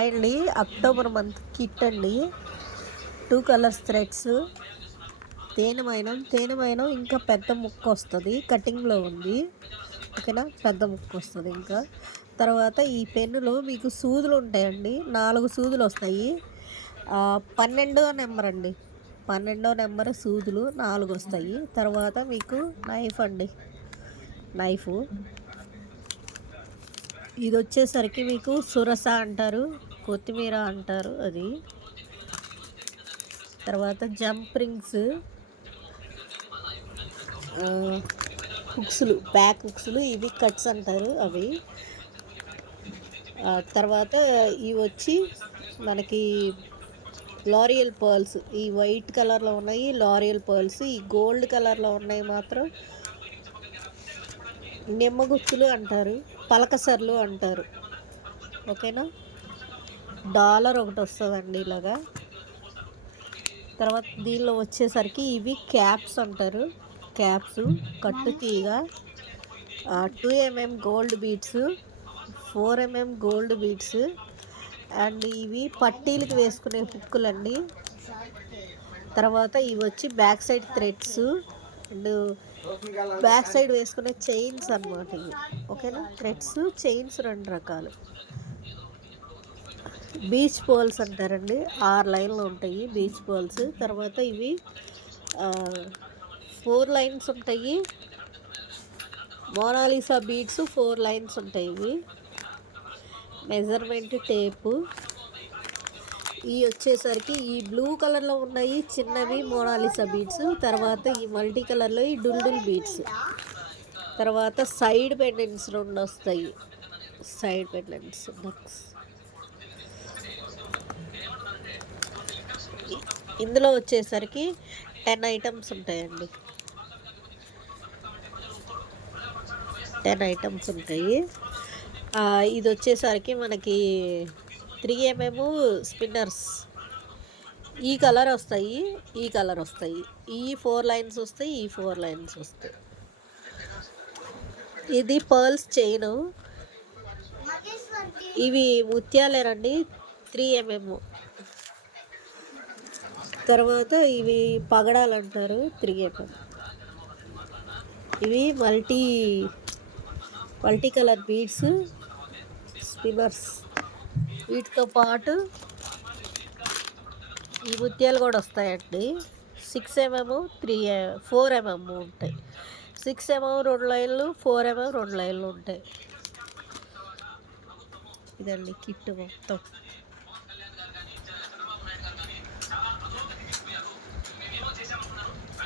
అండి October month kit అండి. Two colours threads తేనెమైనం తేనెమైనం ఇంకా పెద్ద ముక్క వస్తుంది. కటింగ్లో ఉంది. ఓకేనా? పెద్ద ముక్క వస్తుంది ఇంకా. తర్వాత ఈ పెన్నులో మీకు సూదులు ఉంటాయండి. నాలుగు సూదులు వస్తాయి. పన్నెండో నెంబర్ అండి. పన్నెండో నెంబర్ సూదులు నాలుగు వస్తాయి. తర్వాత మీకు నైఫ్ అండి. నైఫ్ ఇది వచ్చేసరికి మీకు సురస అంటారు కొత్తిమీర అంటారు అది. తర్వాత జంప్ రింగ్స్ హుక్స్లు బ్యాక్ హుక్స్లు ఇవి కట్స్ అంటారు అవి. తర్వాత ఇవి వచ్చి మనకి లారియల్ పర్ల్స్ ఈ వైట్ కలర్లో ఉన్నాయి లారియల్ పర్ల్స్ ఈ గోల్డ్ కలర్లో ఉన్నాయి మాత్రం. నిమ్మగుచ్చులు అంటారు. పలకసర్లు అంటారు. ఓకేనా? డాలర్ ఒకటి వస్తుందండి ఇలాగా. తర్వాత దీనిలో వచ్చేసరికి ఇవి క్యాప్స్ అంటారు. క్యాప్స్ కట్టు తీగ two MM gold beads four MM gold beads and ఇవి పట్టీలకు వేసుకునే హుక్కులండి. తర్వాత ఇవి వచ్చి back side threads and back side వేసుకునే చైన్స్ అన్నమాట ఇవి. ఓకేనా? థ్రెడ్స్ చైన్స్ రెండు రకాలు. బీచ్ పోల్స్ అంటారండి. ఆరు లైన్లు ఉంటాయి బీచ్ పోల్స్ తర్వాత ఇవి ఫోర్ లైన్స్ ఉంటాయి. Mona Lisa beads four lines ఉంటాయి ఇవి. Measurement tape. ఈ వచ్చేసరికి ఈ బ్లూ కలర్లో ఉన్నాయి చిన్నవి మోనాలిసా బీడ్స్ తర్వాత ఈ మల్టీ కలర్లో ఈ డుల్డుల్ బీడ్స్ తర్వాత సైడ్ పెండెంట్స్ రెండు వస్తాయి. సైడ్ పెండెంట్స్ నెక్స్ట్ ఇందులో వచ్చేసరికి టెన్ ఐటమ్స్ ఉంటాయండి. టెన్ ఐటమ్స్ ఉంటాయి. ఇది వచ్చేసరికి మనకి త్రీ ఎంఎం స్పిన్నర్స్ ఈ కలర్ వస్తాయి ఈ కలర్ వస్తాయి. ఈ ఫోర్ లైన్స్ వస్తాయి ఈ ఫోర్ లైన్స్ వస్తాయి. ఇది పర్ల్స్ చైన్ ఇవి ముత్యాలేనండి త్రీ ఎంఎం తర్వాత ఇవి పగడాలు అంటారు త్రీ ఎంఎం ఇవి multi multi colour beads spinners వీటితో పాటు ఈ ముత్యాలు కూడా వస్తాయండి. Six MM three four MM ఉంటాయి. సిక్స్ ఎంఎం రెండు లైన్లు ఫోర్ ఎంఎం రెండు లైన్లు ఉంటాయి. ఇదండి కిట్ మొత్తం.